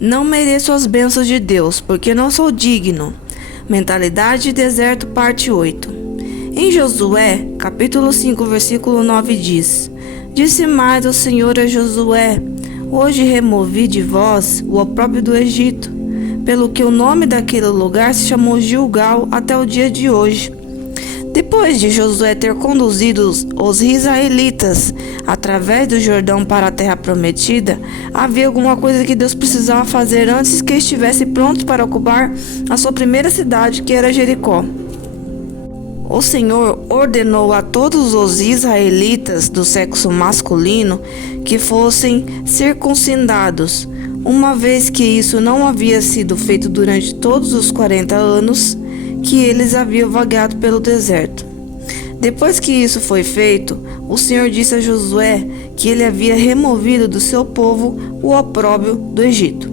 Não mereço as bênçãos de Deus, porque não sou digno. Mentalidade de deserto, parte 8. Em Josué, capítulo 5, versículo 9 diz: Disse mais o Senhor a Josué: Hoje removi de vós o opróbrio do Egito, pelo que o nome daquele lugar se chamou Gilgal até o dia de hoje. Depois de Josué ter conduzido os israelitas através do Jordão para a terra prometida, havia alguma coisa que Deus precisava fazer antes que estivessem prontos para ocupar a sua primeira cidade, que era Jericó. O Senhor ordenou a todos os israelitas do sexo masculino que fossem circuncidados, uma vez que isso não havia sido feito durante todos os 40 anos que eles haviam vagado pelo deserto. Depois que isso foi feito, o Senhor disse a Josué que ele havia removido do seu povo o opróbrio do Egito.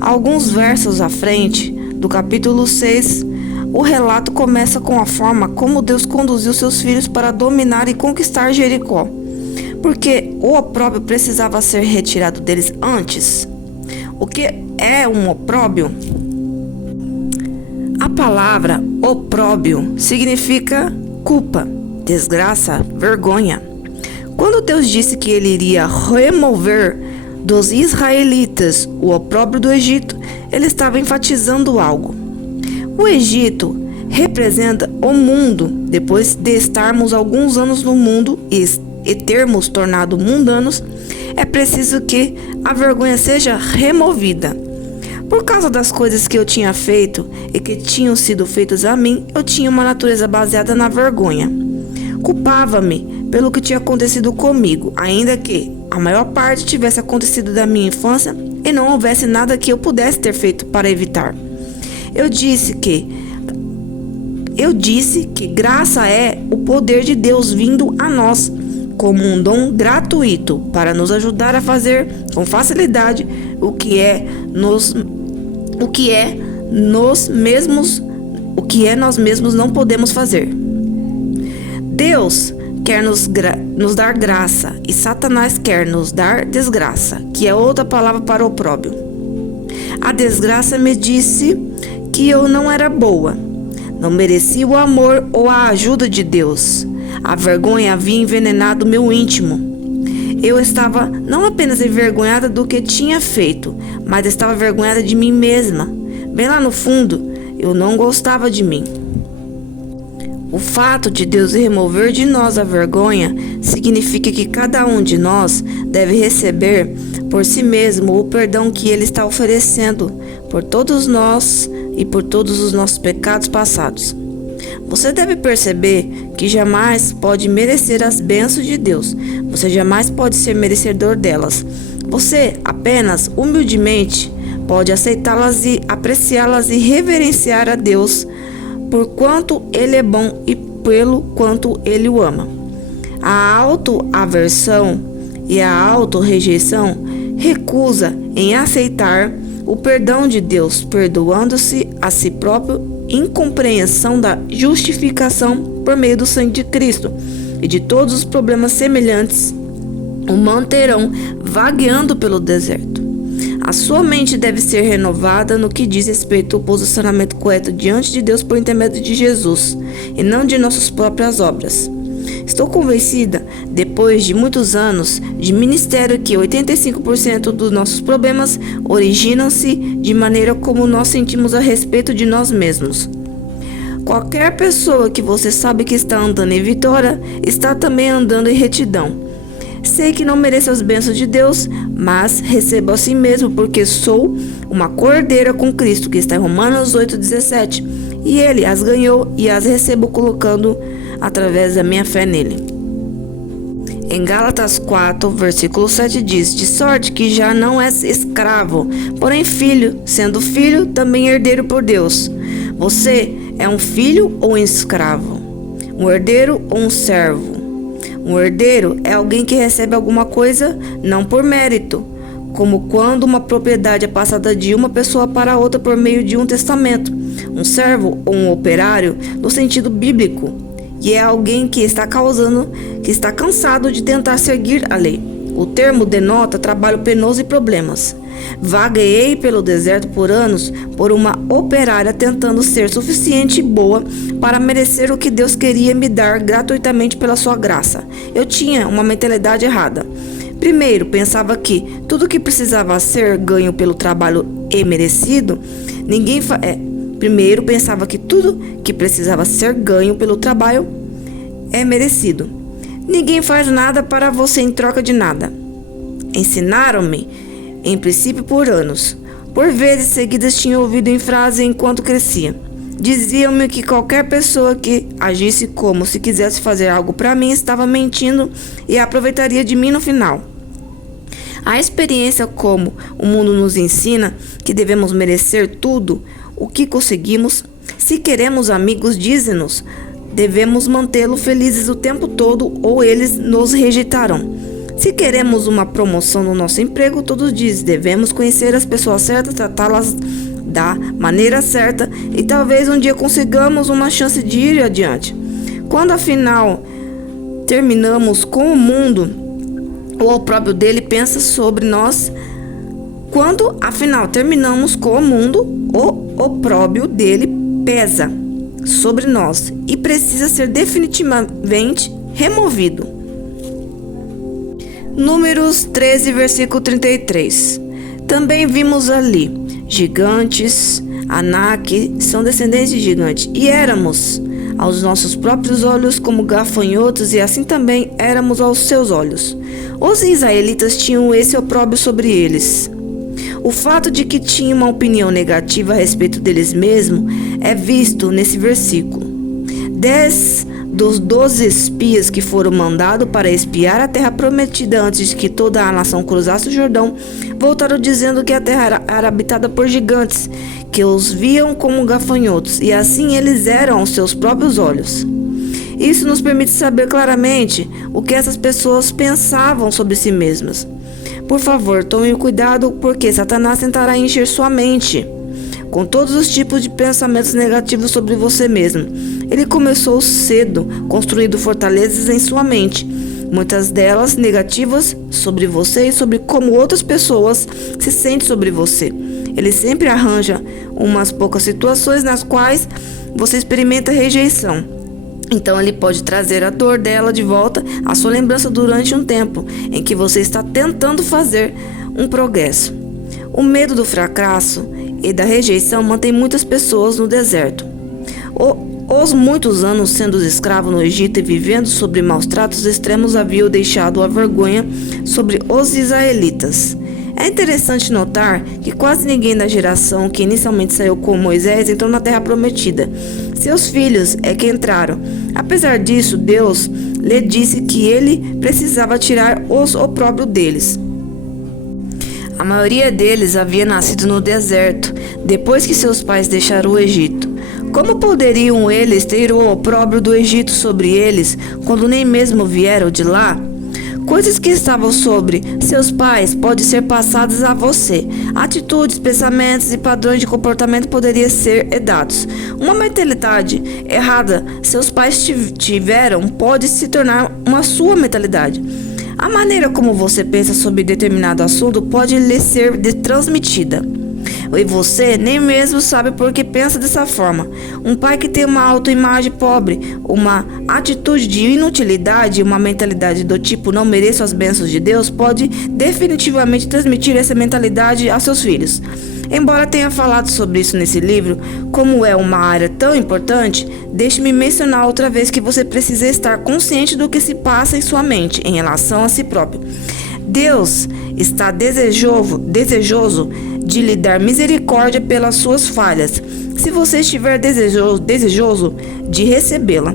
Alguns versos à frente, do capítulo 6, o relato começa com a forma como Deus conduziu seus filhos para dominar e conquistar Jericó, porque o opróbrio precisava ser retirado deles antes. O que é um opróbrio? A palavra opróbrio significa culpa, desgraça, vergonha. Quando Deus disse que ele iria remover dos israelitas o opróbrio do Egito, ele estava enfatizando algo. O Egito representa o mundo. Depois de estarmos alguns anos no mundo e termos tornado mundanos, é preciso que a vergonha seja removida. Por causa das coisas que eu tinha feito e que tinham sido feitas a mim, eu tinha uma natureza baseada na vergonha. Culpava-me pelo que tinha acontecido comigo, ainda que a maior parte tivesse acontecido da minha infância e não houvesse nada que eu pudesse ter feito para evitar. Eu disse que graça é o poder de Deus vindo a nós como um dom gratuito para nos ajudar a fazer com facilidade o que nós mesmos não podemos fazer. Deus quer nos dar graça e Satanás quer nos dar desgraça, que é outra palavra para opróbrio. A desgraça me disse que eu não era boa, não merecia o amor ou a ajuda de Deus. A vergonha havia envenenado meu íntimo. Eu estava não apenas envergonhada do que tinha feito, mas estava envergonhada de mim mesma. Bem lá no fundo, eu não gostava de mim. O fato de Deus remover de nós a vergonha significa que cada um de nós deve receber por si mesmo o perdão que Ele está oferecendo por todos nós e por todos os nossos pecados passados. Você deve perceber que jamais pode merecer as bênçãos de Deus. Você jamais pode ser merecedor delas. Você apenas, humildemente, pode aceitá-las e apreciá-las e reverenciar a Deus por quanto Ele é bom e pelo quanto Ele o ama. A autoaversão e a autorrejeição recusa em aceitar o perdão de Deus, perdoando-se a si próprio, incompreensão da justificação por meio do sangue de Cristo e de todos os problemas semelhantes o manterão vagueando pelo deserto. A sua mente deve ser renovada no que diz respeito ao posicionamento correto diante de Deus por intermédio de Jesus e não de nossas próprias obras. Estou convencida, depois de muitos anos de ministério, que 85% dos nossos problemas originam-se de maneira como nós sentimos a respeito de nós mesmos. Qualquer pessoa que você sabe que está andando em vitória, está também andando em retidão. Sei que não mereço as bênçãos de Deus, mas recebo a si mesmo, porque sou uma cordeira com Cristo, que está em Romanos 8,17. E Ele as ganhou e as recebo colocando através da minha fé nele. Em Gálatas 4, versículo 7 diz: De sorte que já não és escravo, porém filho, sendo filho, também herdeiro por Deus. Você é um filho ou um escravo? Um herdeiro ou um servo? Um herdeiro é alguém que recebe alguma coisa não por mérito, como quando uma propriedade é passada de uma pessoa para outra por meio de um testamento. Um servo ou um operário no sentido bíblico, e é alguém que está cansado de tentar seguir a lei. O termo denota trabalho penoso e problemas. Vagueei pelo deserto por anos por uma operária tentando ser suficiente e boa para merecer o que Deus queria me dar gratuitamente pela sua graça. Eu tinha uma mentalidade errada. Primeiro, pensava que tudo que precisava ser ganho pelo trabalho é merecido. Primeiro, pensava que tudo que precisava ser ganho pelo trabalho é merecido. Ninguém faz nada para você em troca de nada. Ensinaram-me, em princípio, por anos. Por vezes seguidas tinha ouvido em frase enquanto crescia. Diziam-me que qualquer pessoa que agisse como se quisesse fazer algo para mim estava mentindo e aproveitaria de mim no final. A experiência como o mundo nos ensina que devemos merecer tudo o que conseguimos. Se queremos amigos, dizem-nos, devemos mantê-los felizes o tempo todo ou eles nos rejeitarão. Se queremos uma promoção no nosso emprego, todos dizem, devemos conhecer as pessoas certas, tratá-las da maneira certa e talvez um dia consigamos uma chance de ir adiante. Quando afinal terminamos com o mundo, o opróbrio dele pensa sobre nós. Quando afinal terminamos com o mundo, o opróbrio dele pesa sobre nós e precisa ser definitivamente removido. Números 13, versículo 33. Também vimos ali gigantes, Anak, são descendentes de gigantes, e éramos aos nossos próprios olhos como gafanhotos, e assim também éramos aos seus olhos. Os israelitas tinham esse opróbrio sobre eles. O fato de que tinham uma opinião negativa a respeito deles mesmos é visto nesse versículo. 10 dos 12 espias que foram mandados para espiar a terra prometida antes de que toda a nação cruzasse o Jordão, voltaram dizendo que a terra era habitada por gigantes, que os viam como gafanhotos, e assim eles eram aos seus próprios olhos. Isso nos permite saber claramente o que essas pessoas pensavam sobre si mesmas. Por favor, tome cuidado, porque Satanás tentará encher sua mente com todos os tipos de pensamentos negativos sobre você mesmo. Ele começou cedo, construindo fortalezas em sua mente, muitas delas negativas sobre você e sobre como outras pessoas se sentem sobre você. Ele sempre arranja umas poucas situações nas quais você experimenta rejeição. Então ele pode trazer a dor dela de volta à sua lembrança durante um tempo em que você está tentando fazer um progresso. O medo do fracasso e da rejeição mantém muitas pessoas no deserto. Os muitos anos sendo escravo no Egito e vivendo sob maus tratos extremos haviam deixado a vergonha sobre os israelitas. É interessante notar que quase ninguém da geração que inicialmente saiu com Moisés entrou na terra prometida. Seus filhos é que entraram. Apesar disso, Deus lhe disse que ele precisava tirar os opróbrios deles. A maioria deles havia nascido no deserto, depois que seus pais deixaram o Egito. Como poderiam eles ter o opróbrio do Egito sobre eles, quando nem mesmo vieram de lá? Coisas que estavam sobre seus pais podem ser passadas a você. Atitudes, pensamentos e padrões de comportamento poderiam ser herdados. Uma mentalidade errada seus pais tiveram pode se tornar uma sua mentalidade. A maneira como você pensa sobre determinado assunto pode lhe ser transmitida. E você nem mesmo sabe por que pensa dessa forma. Um pai que tem uma autoimagem pobre, uma atitude de inutilidade e uma mentalidade do tipo não mereço as bênçãos de Deus pode definitivamente transmitir essa mentalidade a seus filhos. Embora tenha falado sobre isso nesse livro, como é uma área tão importante, deixe-me mencionar outra vez que você precisa estar consciente do que se passa em sua mente em relação a si próprio. Deus está desejoso de lhe dar misericórdia pelas suas falhas, se você estiver desejoso de recebê-la.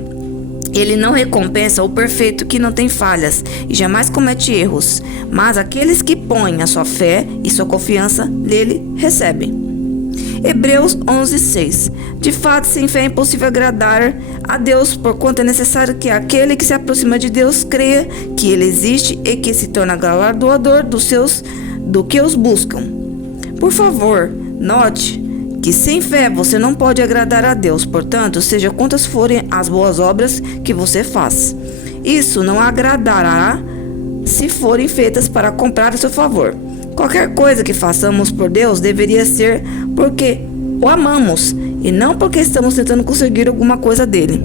Ele não recompensa o perfeito que não tem falhas e jamais comete erros, mas aqueles que põem a sua fé e sua confiança nele recebem. Hebreus 11:6. De fato, sem fé é impossível agradar a Deus, porquanto é necessário que aquele que se aproxima de Deus creia que ele existe e que se torna galardoador do que os buscam. Por favor, note que sem fé você não pode agradar a Deus, portanto, seja quantas forem as boas obras que você faz, isso não agradará se forem feitas para comprar a seu favor. Qualquer coisa que façamos por Deus deveria ser porque o amamos e não porque estamos tentando conseguir alguma coisa dele.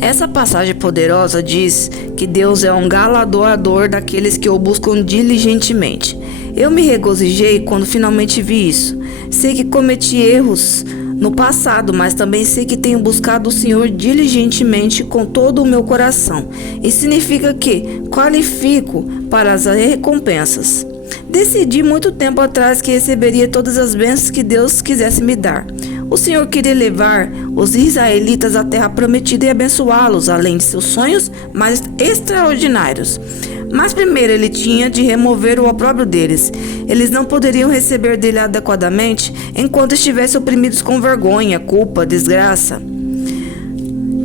Essa passagem poderosa diz que Deus é um galardoador daqueles que o buscam diligentemente. Eu me regozijei quando finalmente vi isso. Sei que cometi erros no passado, mas também sei que tenho buscado o Senhor diligentemente com todo o meu coração. Isso significa que qualifico para as recompensas. Decidi muito tempo atrás que receberia todas as bênçãos que Deus quisesse me dar. O Senhor queria levar os israelitas à terra prometida e abençoá-los, além de seus sonhos mais extraordinários. Mas primeiro ele tinha de remover o opróbrio deles. Eles não poderiam receber dele adequadamente enquanto estivessem oprimidos com vergonha, culpa, desgraça.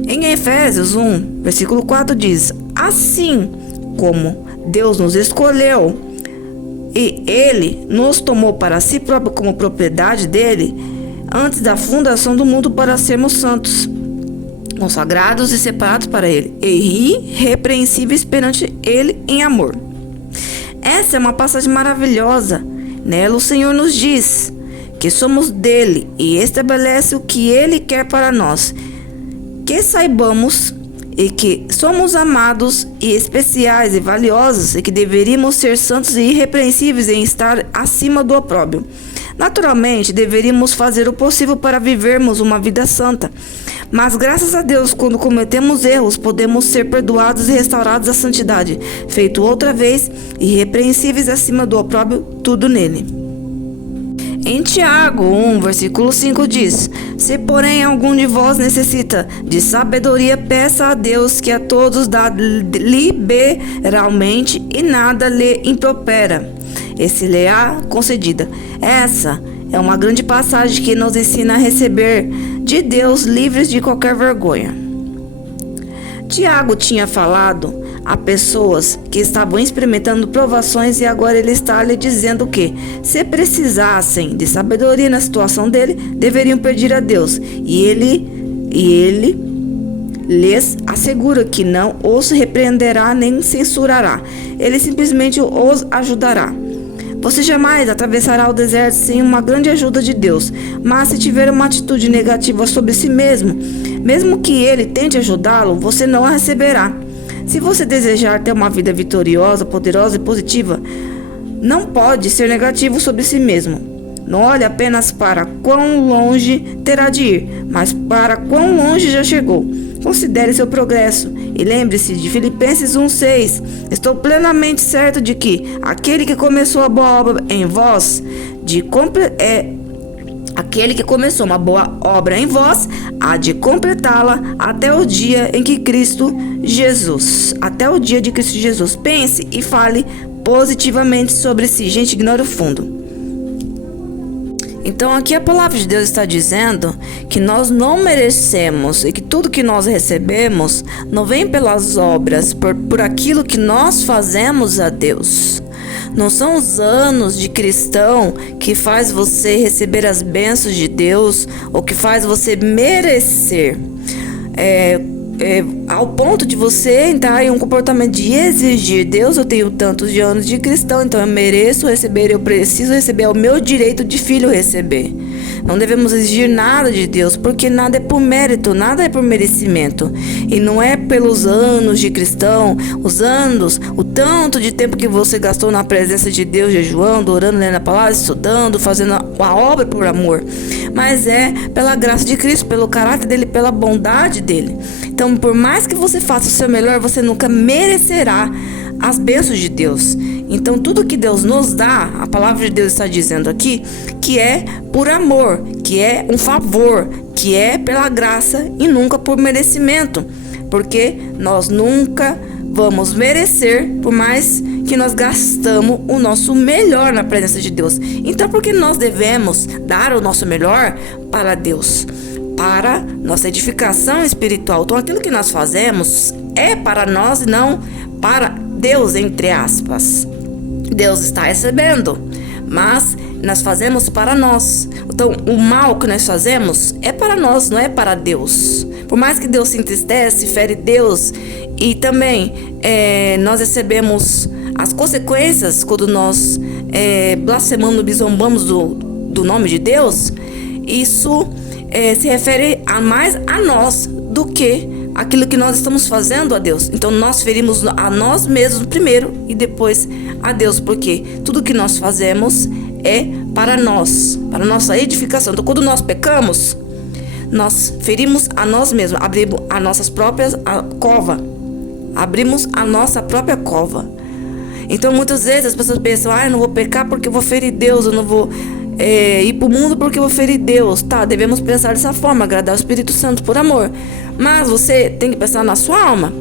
Em Efésios 1, versículo 4 diz: assim como Deus nos escolheu e Ele nos tomou para si próprio como propriedade dele, antes da fundação do mundo, para sermos santos, consagrados e separados para Ele, e irrepreensíveis perante Ele em amor. Essa é uma passagem maravilhosa. Nela o Senhor nos diz que somos dele e estabelece o que Ele quer para nós, que saibamos e que somos amados e especiais e valiosos e que deveríamos ser santos e irrepreensíveis em estar acima do opróbrio. Naturalmente, deveríamos fazer o possível para vivermos uma vida santa. Mas graças a Deus, quando cometemos erros, podemos ser perdoados e restaurados à santidade, feito outra vez, irrepreensíveis acima do opróbrio, tudo nele. Em Tiago 1, versículo 5 diz: se porém algum de vós necessita de sabedoria, peça a Deus, que a todos dá liberalmente e nada lhe impropera, e se lhe há concedida. Essa é uma grande passagem que nos ensina a receber de Deus livres de qualquer vergonha. Tiago tinha falado a pessoas que estavam experimentando provações e agora ele está lhe dizendo que, se precisassem de sabedoria na situação dele, deveriam pedir a Deus, e ele lhes assegura que não os repreenderá nem censurará. Ele simplesmente os ajudará. Você jamais atravessará o deserto sem uma grande ajuda de Deus, mas se tiver uma atitude negativa sobre si mesmo, mesmo que ele tente ajudá-lo, você não a receberá. Se você desejar ter uma vida vitoriosa, poderosa e positiva, não pode ser negativo sobre si mesmo. Não olhe apenas para quão longe terá de ir, mas para quão longe já chegou. Considere seu progresso e lembre-se de Filipenses 1,6. Estou plenamente certo de que aquele que começou a boa obra em vós, aquele que começou uma boa obra em vós, há de completá-la até o dia em que Cristo Jesus. Até o dia de Cristo Jesus. Pense e fale positivamente sobre si. Gente, ignore o fundo. Então aqui a palavra de Deus está dizendo que nós não merecemos e que tudo que nós recebemos não vem pelas obras, por aquilo que nós fazemos a Deus. Não são os anos de cristão que faz você receber as bênçãos de Deus ou que faz você merecer. Ao ponto de você entrar em um comportamento de exigir: Deus, eu tenho tantos de anos de cristão, então eu mereço receber, eu preciso receber, é o meu direito de filho receber. Não devemos exigir nada de Deus, porque nada é por mérito, nada é por merecimento. E não é pelos anos de cristão, os anos, o tanto de tempo que você gastou na presença de Deus, jejuando, orando, lendo a palavra, estudando, fazendo a obra por amor. Mas é pela graça de Cristo, pelo caráter dele, pela bondade dele. Então, por mais que você faça o seu melhor, você nunca merecerá as bênçãos de Deus. Então, tudo que Deus nos dá, a palavra de Deus está dizendo aqui, que é por amor, que é um favor, que é pela graça e nunca por merecimento. Porque nós nunca vamos merecer, por mais que nós gastamos o nosso melhor na presença de Deus. Então, por que nós devemos dar o nosso melhor para Deus? Para nossa edificação espiritual. Então, aquilo que nós fazemos é para nós e não para Deus, entre aspas. Deus está recebendo, mas nós fazemos para nós. Então, o mal que nós fazemos é para nós, não é para Deus. Por mais que Deus se entristece, fere Deus, e também nós recebemos as consequências quando nós blasfemamos, zombamos do nome de Deus, isso se refere mais a nós do que aquilo que nós estamos fazendo a Deus. Então nós ferimos a nós mesmos primeiro e depois a Deus, porque tudo que nós fazemos é para nós, para nossa edificação. Então quando nós pecamos, nós ferimos a nós mesmos, abrimos a nossas próprias cova, abrimos a nossa própria cova. Então muitas vezes as pessoas pensam, eu não vou pecar porque eu vou ferir Deus, eu não vou ir pro mundo porque eu vou ferir Deus. Tá, devemos pensar dessa forma, agradar o Espírito Santo por amor. Mas você tem que pensar na sua alma,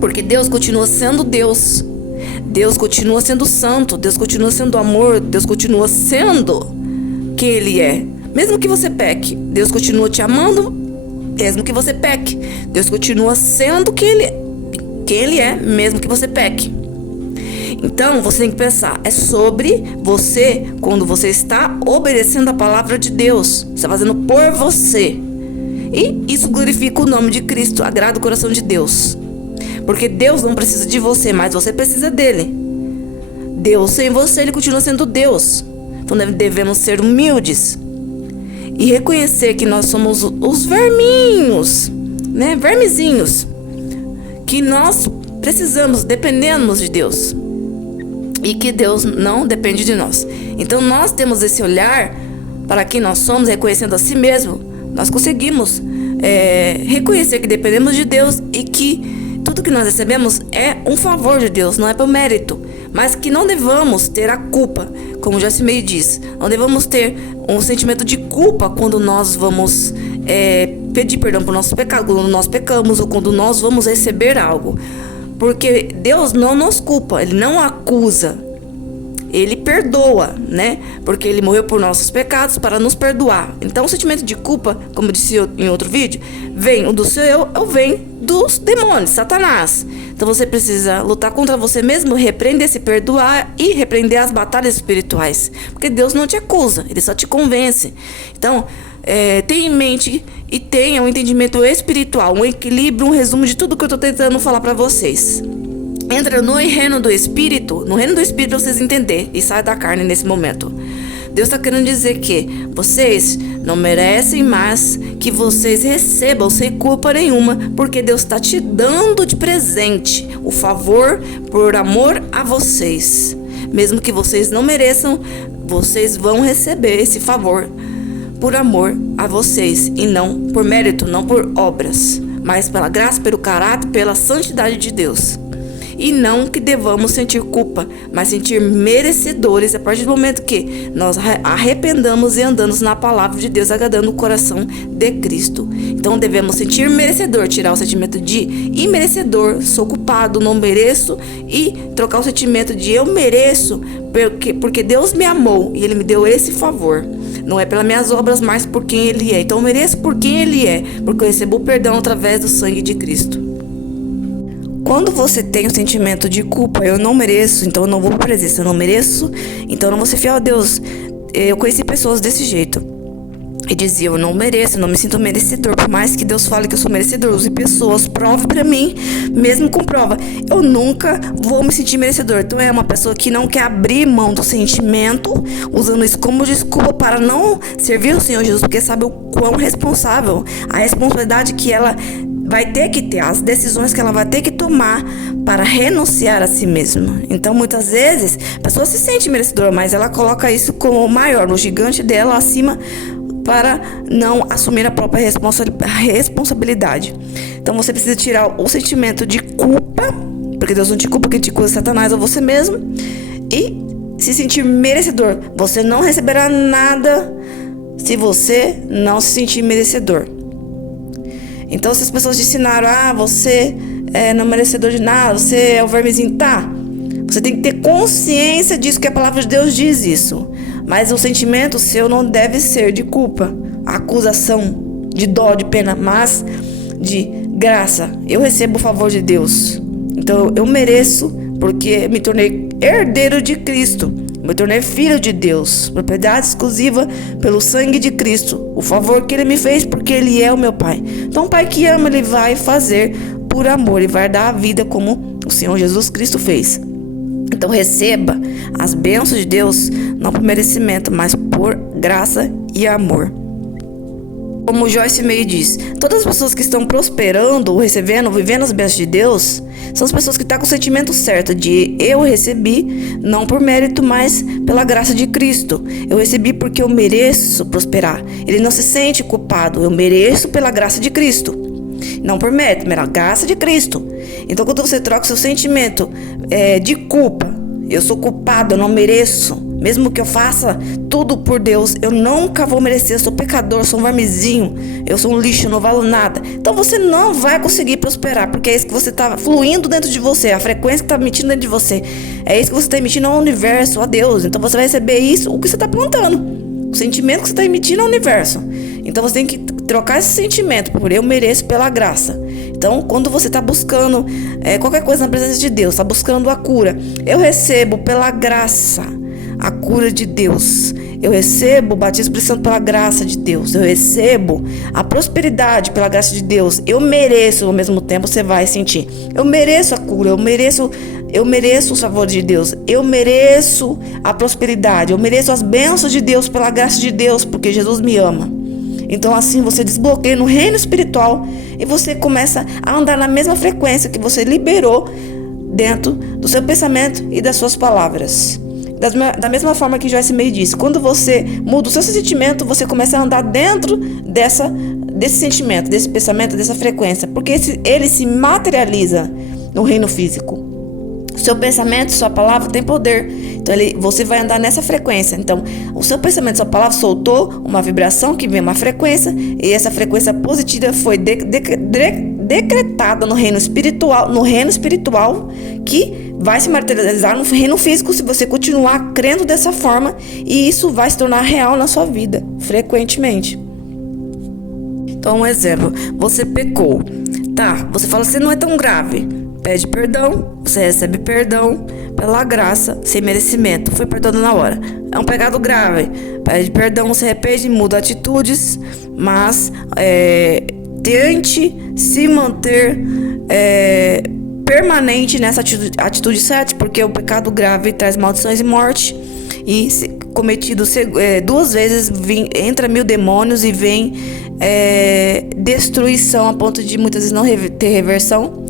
porque Deus continua sendo Deus. Deus continua sendo santo, Deus continua sendo amor, Deus continua sendo quem Ele é. Mesmo que você peque, Deus continua te amando, mesmo que você peque. Deus continua sendo quem Ele é, mesmo que você peque. Então, você tem que pensar, é sobre você, quando você está obedecendo a palavra de Deus. Você está fazendo por você. E isso glorifica o nome de Cristo, agrada o coração de Deus. Porque Deus não precisa de você, mas você precisa dele. Deus sem você, Ele continua sendo Deus. Então devemos ser humildes e reconhecer que nós somos os verminhos, né? Vermezinhos, que nós precisamos, dependemos de Deus. E que Deus não depende de nós. Então nós temos esse olhar para quem nós somos, reconhecendo a si mesmo. Nós conseguimos reconhecer que dependemos de Deus e que tudo que nós recebemos é um favor de Deus, não é por mérito. Mas que não devamos ter a culpa, como Jacimei diz. Não devemos ter um sentimento de culpa quando nós vamos pedir perdão por nossos pecados, quando nós pecamos ou quando nós vamos receber algo. Porque Deus não nos culpa, Ele não acusa, Ele perdoa, né? Porque Ele morreu por nossos pecados para nos perdoar. Então o sentimento de culpa, como eu disse em outro vídeo, vem do seu eu ou vem dos demônios, Satanás. Então você precisa lutar contra você mesmo, repreender, se perdoar e repreender as batalhas espirituais. Porque Deus não te acusa, Ele só te convence. Então tenha em mente e tenha um entendimento espiritual, um equilíbrio, um resumo de tudo que eu estou tentando falar para vocês. Entra no reino do Espírito, vocês entenderem e sai da carne nesse momento. Deus está querendo dizer que vocês não merecem mais que vocês recebam sem culpa nenhuma, porque Deus está te dando de presente o favor por amor a vocês. Mesmo que vocês não mereçam, vocês vão receber esse favor por amor a vocês e não por mérito, não por obras, mas pela graça, pelo caráter, pela santidade de Deus. E não que devamos sentir culpa, mas sentir merecedores a partir do momento que nós arrependamos e andamos na palavra de Deus, agradando o coração de Cristo. Então devemos sentir merecedor, tirar o sentimento de imerecedor, sou culpado, não mereço, e trocar o sentimento de eu mereço, porque Deus me amou e Ele me deu esse favor. Não é pelas minhas obras, mas por quem Ele é. Então eu mereço por quem Ele é, porque eu recebo o perdão através do sangue de Cristo. Quando você tem o sentimento de culpa, eu não mereço, então eu não vou para a presença, eu não mereço, então eu não vou ser fiel a Deus. Eu conheci pessoas desse jeito e diziam, eu não mereço, eu não me sinto merecedor, por mais que Deus fale que eu sou merecedor, use pessoas, prove para mim, mesmo com prova, eu nunca vou me sentir merecedor. Então é uma pessoa que não quer abrir mão do sentimento, usando isso como desculpa para não servir o Senhor Jesus, porque sabe o quão responsável, a responsabilidade que ela vai ter que ter, as decisões que ela vai ter que tomar para renunciar a si mesma. Então muitas vezes a pessoa se sente merecedora, mas ela coloca isso como maior, o gigante dela acima, para não assumir a própria responsabilidade. Então você precisa tirar o sentimento de culpa, porque Deus não te culpa, quem te culpa é Satanás ou você mesmo, e se sentir merecedor. Você não receberá nada se você não se sentir merecedor. Então se as pessoas te ensinaram, você não é merecedor de nada, você é o vermezinho, tá? Você tem que ter consciência disso, que a palavra de Deus diz isso. Mas o sentimento seu não deve ser de culpa, acusação, de dó, de pena, mas de graça. Eu recebo o favor de Deus. Então eu mereço, porque me tornei herdeiro de Cristo. Me tornei filho de Deus, propriedade exclusiva pelo sangue de Cristo. O favor que Ele me fez, porque Ele é o meu Pai. Então o Pai que ama, Ele vai fazer por amor. Ele vai dar a vida como o Senhor Jesus Cristo fez. Então receba as bênçãos de Deus, não por merecimento, mas por graça e amor. Como Joyce Meyer diz, todas as pessoas que estão prosperando, recebendo, vivendo as bênçãos de Deus, são as pessoas que estão com o sentimento certo de eu recebi, não por mérito, mas pela graça de Cristo. Eu recebi porque eu mereço prosperar. Ele não se sente culpado, eu mereço pela graça de Cristo. Não por mérito, pela graça de Cristo. Então quando você troca o seu sentimento de culpa, eu sou culpado, eu não mereço. Mesmo que eu faça tudo por Deus, eu nunca vou merecer. Eu sou pecador, eu sou um vermezinho, eu sou um lixo, eu não valo nada. Então você não vai conseguir prosperar, porque é isso que você está fluindo dentro de você, a frequência que está emitindo dentro de você. É isso que você está emitindo ao universo, a Deus. Então você vai receber isso, o que você está plantando. O sentimento que você está emitindo ao universo. Então você tem que trocar esse sentimento por eu mereço pela graça. Então quando você está buscando qualquer coisa na presença de Deus, está buscando a cura, eu recebo pela graça a cura de Deus. Eu recebo o batismo precisando pela graça de Deus. Eu recebo a prosperidade pela graça de Deus. Eu mereço, ao mesmo tempo você vai sentir. Eu mereço a cura, eu mereço o favor de Deus. Eu mereço a prosperidade. Eu mereço as bênçãos de Deus pela graça de Deus, porque Jesus me ama. Então assim você desbloqueia no reino espiritual e você começa a andar na mesma frequência que você liberou dentro do seu pensamento e das suas palavras. Da mesma forma que Joyce Meyer disse, quando você muda o seu sentimento, você começa a andar dentro desse sentimento, desse pensamento, dessa frequência, porque ele se materializa no reino físico. Seu pensamento, sua palavra tem poder. Então você vai andar nessa frequência. Então o seu pensamento, sua palavra soltou uma vibração que vem uma frequência, e essa frequência positiva foi decretada no reino espiritual, que vai se materializar no reino físico se você continuar crendo dessa forma, e isso vai se tornar real na sua vida frequentemente. Então, um exemplo, você pecou, tá? Você fala assim, não é tão grave. Pede perdão, você recebe perdão pela graça, sem merecimento. Foi perdoado na hora. É um pecado grave. Pede perdão, você arrepende, muda atitudes, mas tente se manter permanente nessa atitude certa, porque o pecado grave traz maldições e morte. E se cometido 2 vezes, entra 1000 demônios e vem destruição a ponto de muitas vezes não ter reversão.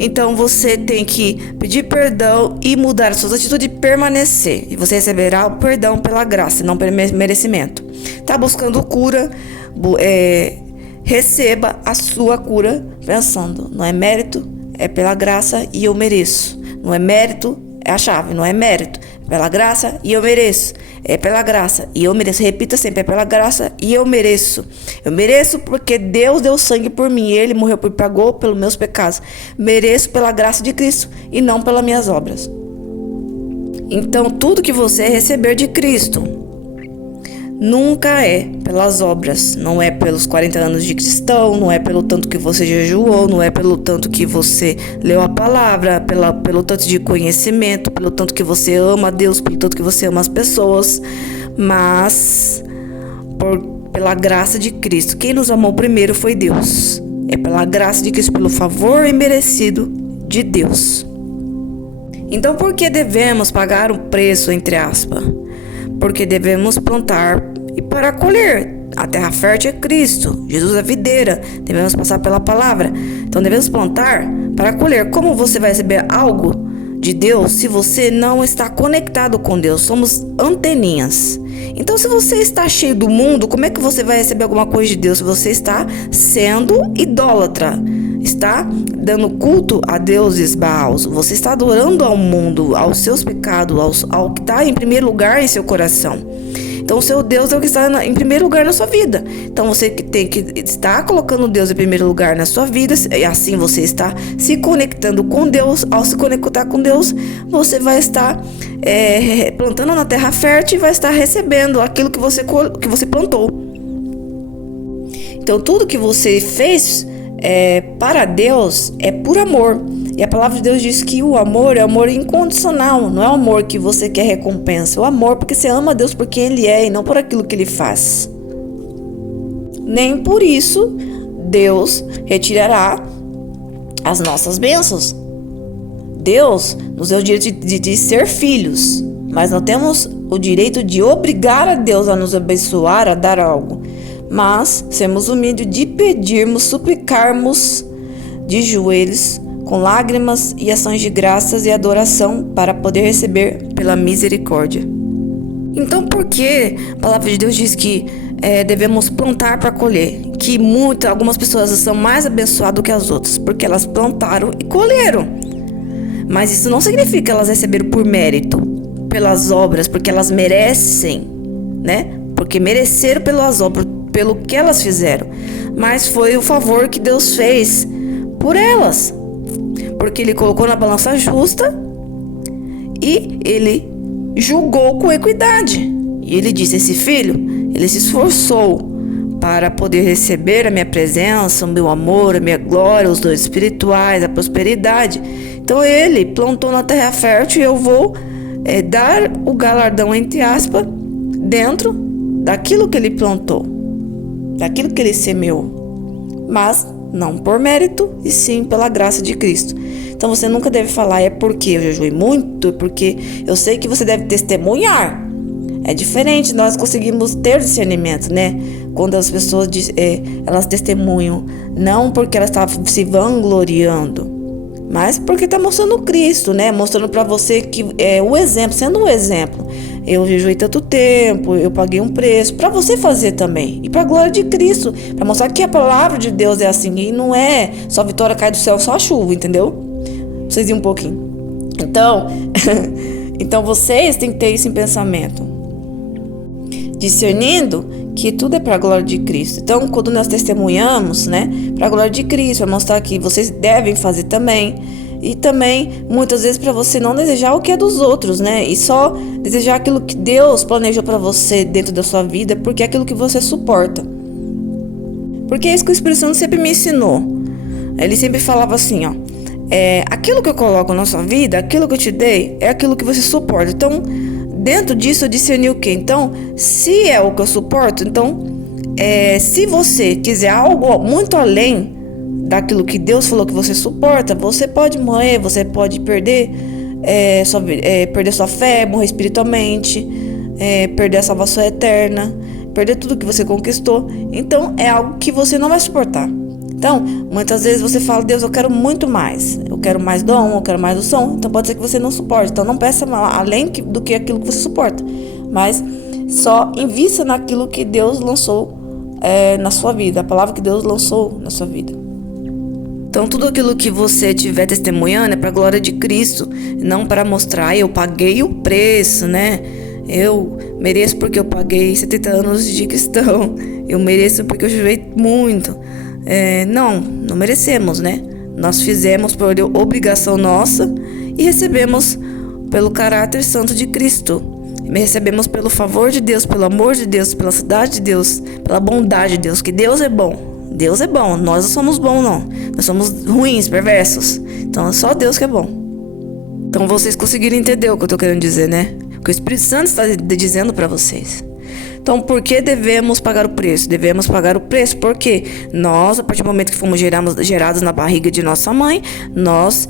Então você tem que pedir perdão e mudar as suas atitudes e permanecer. E você receberá o perdão pela graça, não pelo merecimento. Tá buscando cura, receba a sua cura pensando, não é mérito, é pela graça e eu mereço. Não é mérito, é a chave, não é mérito. É pela graça e eu mereço. É pela graça e eu mereço. Repita sempre, é pela graça e eu mereço. Eu mereço porque Deus deu sangue por mim. Ele morreu e pagou pelos meus pecados. Mereço pela graça de Cristo e não pelas minhas obras. Então tudo que você receber de Cristo nunca é pelas obras, não é pelos 40 anos de cristão, não é pelo tanto que você jejuou, não é pelo tanto que você leu a palavra, pelo tanto de conhecimento, pelo tanto que você ama a Deus, pelo tanto que você ama as pessoas, mas pela graça de Cristo. Quem nos amou primeiro foi Deus. É pela graça de Cristo, pelo favor imerecido de Deus. Então por que devemos pagar um preço, entre aspas? Porque devemos plantar e para colher. A terra fértil é Cristo, Jesus é a videira. Devemos passar pela palavra. Então devemos plantar para colher. Como você vai receber algo de Deus se você não está conectado com Deus? Somos anteninhas. Então se você está cheio do mundo, como é que você vai receber alguma coisa de Deus? Se você está sendo idólatra, está dando culto a deuses Baals, você está adorando ao mundo, aos seus pecados, ao que está em primeiro lugar em seu coração. Então o seu Deus é o que está em primeiro lugar na sua vida. Então você tem que estar colocando Deus em primeiro lugar na sua vida, e assim você está se conectando com Deus. Ao se conectar com Deus, você vai estar plantando na terra fértil e vai estar recebendo aquilo que você plantou. Então tudo que você fez para Deus é por amor. E a palavra de Deus diz que o amor é amor incondicional. Não é o amor que você quer recompensa. O amor porque você ama Deus por quem Ele é e não por aquilo que Ele faz. Nem por isso Deus retirará as nossas bênçãos. Deus nos deu o direito de ser filhos, mas não temos o direito de obrigar a Deus a nos abençoar, a dar algo. Mas sermos humildes de pedirmos, suplicarmos de joelhos, com lágrimas e ações de graças e adoração para poder receber pela misericórdia. Então, por que a palavra de Deus diz que devemos plantar para colher? Que algumas pessoas são mais abençoadas do que as outras, porque elas plantaram e colheram. Mas isso não significa que elas receberam por mérito, pelas obras, porque elas merecem, né? Porque mereceram pelas obras, pelo que elas fizeram. Mas foi o favor que Deus fez por elas, porque Ele colocou na balança justa e Ele julgou com equidade. E Ele disse: esse filho, ele se esforçou para poder receber a minha presença, o meu amor, a minha glória, os dons espirituais, a prosperidade. Então ele plantou na terra fértil e eu vou dar o galardão, entre aspas, dentro daquilo que ele plantou, daquilo que ele semeou. Mas não por mérito, e sim pela graça de Cristo. Então você nunca deve falar: é porque eu jejuei muito, é porque eu sei que você deve testemunhar. É diferente, nós conseguimos ter discernimento, né? Quando as pessoas elas testemunham, não porque elas estavam se vangloriando, mas porque está mostrando Cristo, né? Mostrando para você que é o exemplo, sendo um exemplo. Eu jejuei tanto tempo, eu paguei um preço, para você fazer também. E para a glória de Cristo, para mostrar que a palavra de Deus é assim, e não é só vitória cai do céu, só a chuva, entendeu? Pra vocês irem um pouquinho. Então vocês têm que ter isso em pensamento, discernindo que tudo é para a glória de Cristo. Então, quando nós testemunhamos, né, para a glória de Cristo, para mostrar que vocês devem fazer também. E também, muitas vezes, para você não desejar o que é dos outros, né? E só desejar aquilo que Deus planejou para você dentro da sua vida, porque é aquilo que você suporta. Porque é isso que o Espírito Santo sempre me ensinou. Ele sempre falava assim, ó: aquilo que eu coloco na sua vida, aquilo que eu te dei, é aquilo que você suporta. Então, dentro disso eu discerni o quê? Então, se é o que eu suporto, então, se você quiser algo muito além daquilo que Deus falou que você suporta, você pode morrer, você pode perder sua fé, morrer espiritualmente, perder a salvação eterna, perder tudo que você conquistou. Então, é algo que você não vai suportar. Então, muitas vezes você fala: Deus, eu quero muito mais. Eu quero mais dom, eu quero mais o som. Então, pode ser que você não suporte. Então, não peça além do que aquilo que você suporta. Mas só invista naquilo que Deus lançou na sua vida. A palavra que Deus lançou na sua vida. Então, tudo aquilo que você estiver testemunhando é para a glória de Cristo. Não para mostrar: eu paguei o preço, né? Eu mereço porque eu paguei 70 anos de cristão. Eu mereço porque eu jejuei muito. Não merecemos, né? Nós fizemos por obrigação nossa e recebemos pelo caráter santo de Cristo. Recebemos pelo favor de Deus, pelo amor de Deus, pela cidade de Deus, pela bondade de Deus, que Deus é bom. Deus é bom, nós não somos bons, não. Nós somos ruins, perversos. Então é só Deus que é bom. Então vocês conseguiram entender o que eu estou querendo dizer, né? O que o Espírito Santo está dizendo para vocês. Então, por que devemos pagar o preço? Devemos pagar o preço porque nós, a partir do momento que fomos gerados na barriga de nossa mãe, nós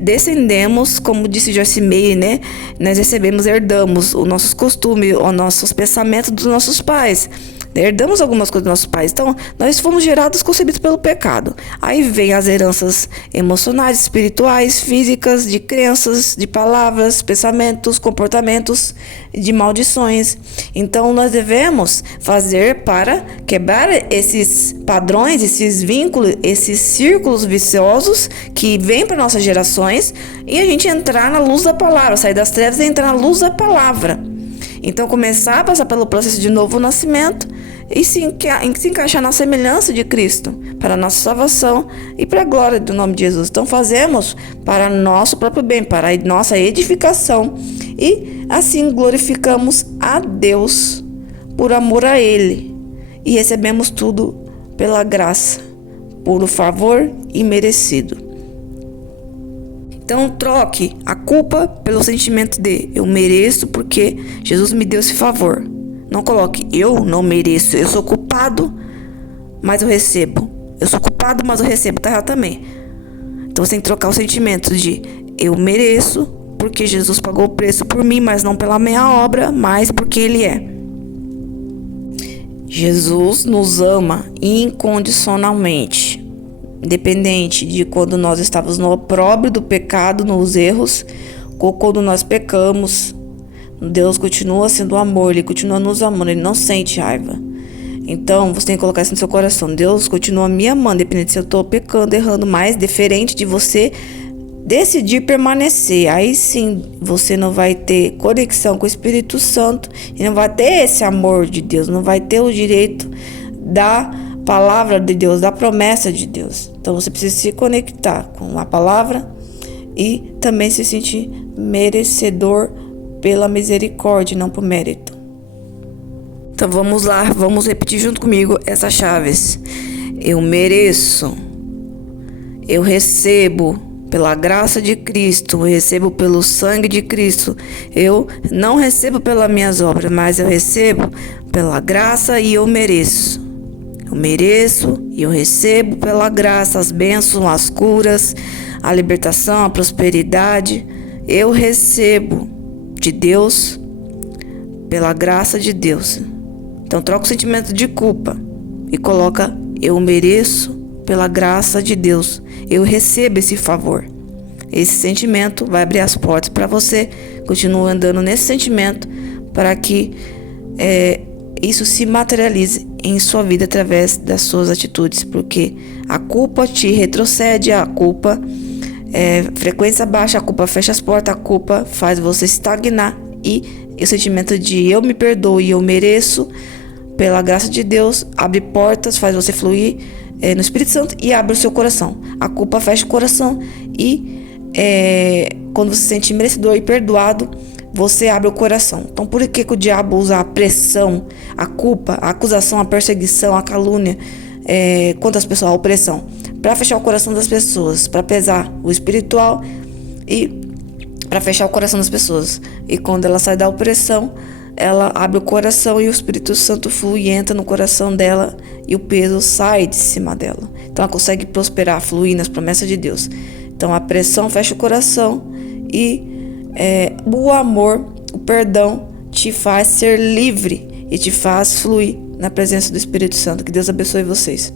descendemos, como disse Joyce Meyer, né? Nós herdamos os nossos costumes, os nossos pensamentos dos nossos pais. Herdamos algumas coisas dos nossos pais. Então, nós fomos gerados, concebidos pelo pecado. Aí vem as heranças emocionais, espirituais, físicas, de crenças, de palavras, pensamentos, comportamentos, de maldições. Então, nós devemos fazer para quebrar esses padrões, esses vínculos, esses círculos viciosos que vêm para nossas gerações e a gente entrar na luz da palavra, sair das trevas e entrar na luz da palavra. Então, começar a passar pelo processo de novo nascimento e se encaixar na semelhança de Cristo, para a nossa salvação e para a glória do nome de Jesus. Então, fazemos para nosso próprio bem, para a nossa edificação. E assim glorificamos a Deus por amor a Ele. E recebemos tudo pela graça, por o favor imerecido. Então, troque a culpa pelo sentimento de eu mereço porque Jesus me deu esse favor. Não coloque eu não mereço, eu sou culpado, mas eu recebo. Eu sou culpado, mas eu recebo. Tá errado também. Então, você tem que trocar o sentimento de eu mereço, porque Jesus pagou o preço por mim, mas não pela minha obra, mas porque Ele é. Jesus nos ama incondicionalmente, independente de quando nós estávamos no opróbrio do pecado, nos erros, ou quando nós pecamos. Deus continua sendo amor, Ele continua nos amando, Ele não sente raiva. Então, você tem que colocar isso no seu coração. Deus continua me amando, independente se eu estou pecando, errando, mais diferente de você decidir permanecer. Aí sim, você não vai ter conexão com o Espírito Santo e não vai ter esse amor de Deus, não vai ter o direito da palavra de Deus, da promessa de Deus. Então, você precisa se conectar com a palavra e também se sentir merecedor pela misericórdia, não por mérito. Então vamos lá, vamos repetir junto comigo essas chaves. Eu mereço, eu recebo pela graça de Cristo, eu recebo pelo sangue de Cristo. Eu não recebo pelas minhas obras, mas eu recebo pela graça e eu mereço. Eu mereço e eu recebo pela graça as bênçãos, as curas, a libertação, a prosperidade. Eu recebo de Deus pela graça de Deus. Então troca o sentimento de culpa e coloca eu mereço pela graça de Deus. Eu recebo esse favor. Esse sentimento vai abrir as portas para você continuar andando nesse sentimento para que isso se materialize em sua vida através das suas atitudes, porque a culpa te retrocede, a culpa frequência baixa, a culpa fecha as portas, a culpa faz você estagnar e o sentimento de eu me perdoo e eu mereço pela graça de Deus abre portas, faz você fluir no Espírito Santo e abre o seu coração. A culpa fecha o coração e quando você se sente merecedor e perdoado, você abre o coração. Então por que o diabo usa a pressão, a culpa, a acusação, a perseguição, a calúnia contra as pessoas, a opressão? Para fechar o coração das pessoas, para pesar o espiritual e para fechar o coração das pessoas. E quando ela sai da opressão, ela abre o coração e o Espírito Santo flui e entra no coração dela e o peso sai de cima dela. Então ela consegue prosperar, fluir nas promessas de Deus. Então a pressão fecha o coração e o amor, o perdão te faz ser livre e te faz fluir na presença do Espírito Santo. Que Deus abençoe vocês.